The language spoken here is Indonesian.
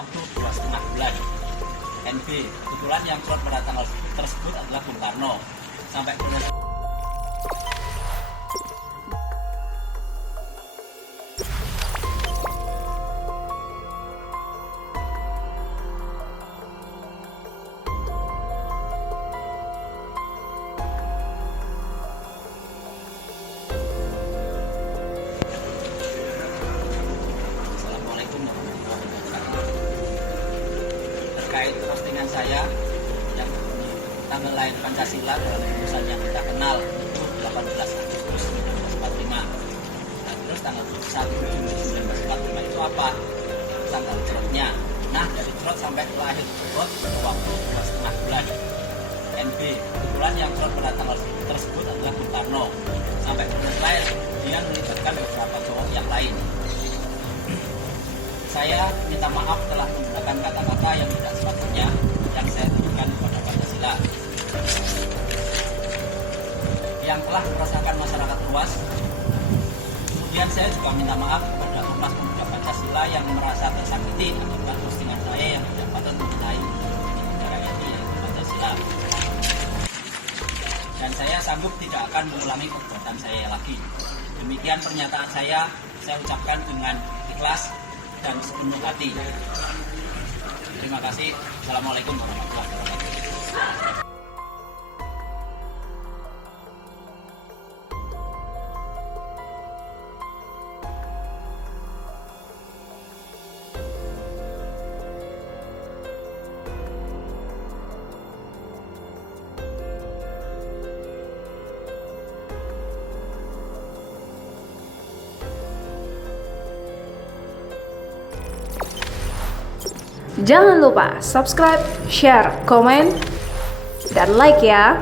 waktu 2,5 bulan. NB, kebetulan yang slot pada tanggal tersebut adalah Bung Karno. Sampai proses Assalamualaikum warahmatullahi wabarakatuh. Terkait postingan saya yang tanggal lahir Pancasila dalam putusan yang kita kenal itu 18 Agustus 1945. Nah, terus tanggal 1 Juli 1945 itu apa? Tanggal trotnya. Nah, dari trot sampai lahir tersebut waktu 2,5 bulan. NB, kebetulan yang trot pada tanggal tersebut adalah Bung Karno. Sampai proses lahir dia melibatkan beberapa cowok yang lain. Saya minta maaf telah menggunakan kata-kata yang tidak sepatutnya yang saya tujukan kepada Pancasila, yang telah meresahkan masyarakat luas. Kemudian saya juga minta maaf kepada Ormas Pemuda Pancasila yang merasa tersakiti akibat postingan saya yang tidak patut mengenai negara ini, yaitu Pancasila. Dan saya sanggup tidak akan mengulangi perbuatan saya lagi. Demikian pernyataan saya ucapkan dengan ikhlas dan sepenuh hati. Terima kasih. Assalamualaikum warahmatullahi wabarakatuh. Jangan lupa subscribe, share, komen, dan like ya.